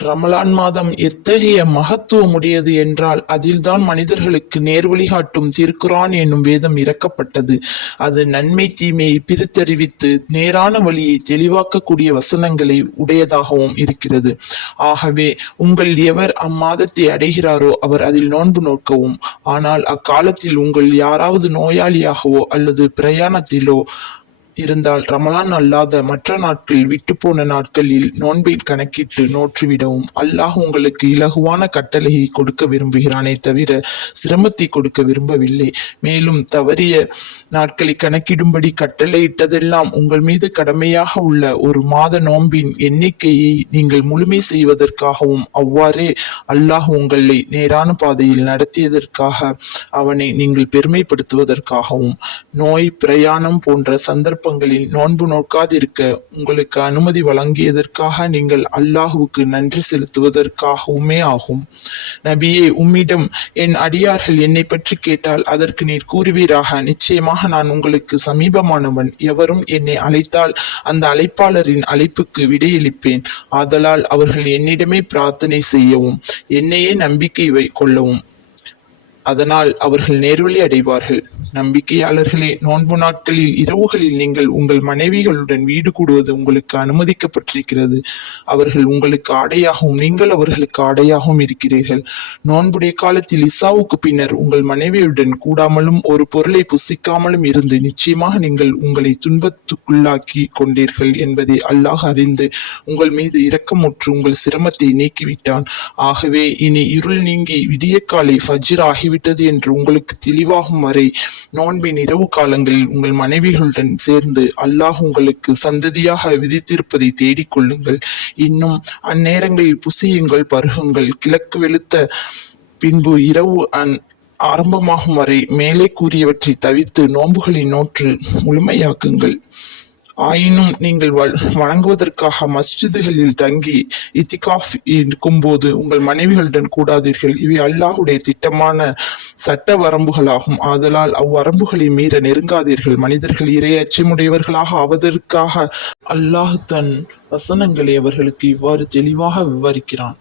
ரமலான் மாதம் எத்தகைய மகத்துவமுடையது என்றால் அதில்தான் மனிதர்களுக்கு நேர்வழிகாட்டும் காட்டும் திருக்குரான் என்னும் வேதம் இறக்கப்பட்டது. அது நன்மை தீமையை பிரித்தறிவித்து நேரான வழியை தெளிவாக்கக்கூடிய வசனங்களை உடையதாகவும் இருக்கிறது. ஆகவே உங்கள் எவர் அம்மாதத்தை அடைகிறாரோ அவர் அதில் நோன்பு நோக்கவும். ஆனால் அக்காலத்தில் உங்கள் யாராவது நோயாளியாகவோ அல்லது பிரயாணத்திலோ இருந்தால் ரமலான் அல்லாத மற்ற நாட்கள் விட்டுப்போன நாட்களில் நோன்பை கணக்கிட்டு நோற்றுவிடவும். அல்லாஹ் உங்களுக்கு இலகுவான கட்டளையை கொடுக்க விரும்புகிறானே தவிர சிரமத்தை கொடுக்க விரும்பவில்லை. மேலும் தவறிய நாட்களை கணக்கிடும்படி கட்டளையிட்டதெல்லாம் உங்கள் மீது கடமையாக உள்ள ஒரு மாத நோன்பின் எண்ணிக்கையை நீங்கள் முழுமை செய்வதற்காகவும் அவ்வாறே அல்லாஹ் உங்களை நேரான பாதையில் நடத்தியதற்காக அவனை நீங்கள் பெருமைப்படுத்துவதற்காகவும் நோய் பிரயாணம் போன்ற விண்ணப்பங்களில் நோன்பு நோக்காதிருக்க உங்களுக்கு அனுமதி வழங்கியதற்காக நீங்கள் அல்லாஹுவுக்கு நன்றி செலுத்துவதற்காகவுமே ஆகும். நபியே உம்மிடம் என் அடியார்கள் என்னை பற்றி கேட்டால் அதற்கு நீர் கூறுவீராக. நிச்சயமாக நான் உங்களுக்கு சமீபமானவன். எவரும் என்னை அழைத்தால் அந்த அழைப்பாளரின் அழைப்புக்கு விடையளிப்பேன். ஆதலால் அவர்கள் என்னிடமே பிரார்த்தனை செய்யவும் என்னையே நம்பிக்கை வை கொள்ளவும். அதனால் அவர்கள் நேர்வழி அடைவார்கள். நம்பிக்கையாளர்களே நோன்பு நாட்களில் இரவுகளில் நீங்கள் உங்கள் மனைவிகளுடன் வீடு கூடுவது உங்களுக்கு அனுமதிக்கப்பட்டிருக்கிறது. அவர்கள் உங்களுக்கு ஆடையாகவும் நீங்கள் அவர்களுக்கு ஆடையாகவும் இருக்கிறீர்கள். நோன்புடைய காலத்தில் இசாவுக்கு பின்னர் உங்கள் மனைவியுடன் கூடாமலும் ஒரு பொருளை புசிக்காமலும் இருந்து நிச்சயமாக நீங்கள் உங்களை துன்பத்துக்குள்ளாக்கி கொண்டீர்கள் என்பதை அல்லாஹ் அறிந்து உங்கள் மீது இரக்கமுற்று உங்கள் சிரமத்தை நீக்கிவிட்டான். ஆகவே இனி இருள் நீங்கி விடியக்காலை ஃபஜ்ர் ஆகிவிட்டது என்று உங்களுக்கு தெளிவாகும் வரை நோன்பின் இரவு காலங்களில் உங்கள் மனைவிகளுடன் சேர்ந்து அல்லாஹ் உங்களுக்கு சந்ததியாக விதித்திருப்பதை தேடிக் கொள்ளுங்கள். இன்னும் அந்நேரங்களில் புசியுங்கள் பருகுங்கள். கிழக்கு வெளுத்த பின்பு இரவு அந் ஆரம்பமாகும் வரை மேலே கூறியவற்றை தவிர்த்து நோன்புகளை நோற்று முழுமையாக்குங்கள். ஆயினும் நீங்கள் வ- வணங்குவதற்காக மஸ்ஜிதுகளில் தங்கி இத்திகாஃப் இருக்கும்போது உங்கள் மனைவிகளுடன் கூடாதீர்கள். இவை அல்லாஹுடைய திட்டமான சட்ட வரம்புகளாகும் ஆதலால் அவ்வரம்புகளை மீற நெருங்காதீர்கள். மனிதர்கள் இறை அச்சமுடையவர்களாக ஆவதற்காக அல்லாஹ் தன் வசனங்களை அவர்களுக்கு இவ்வாறு தெளிவாக விவரிக்கிறான்.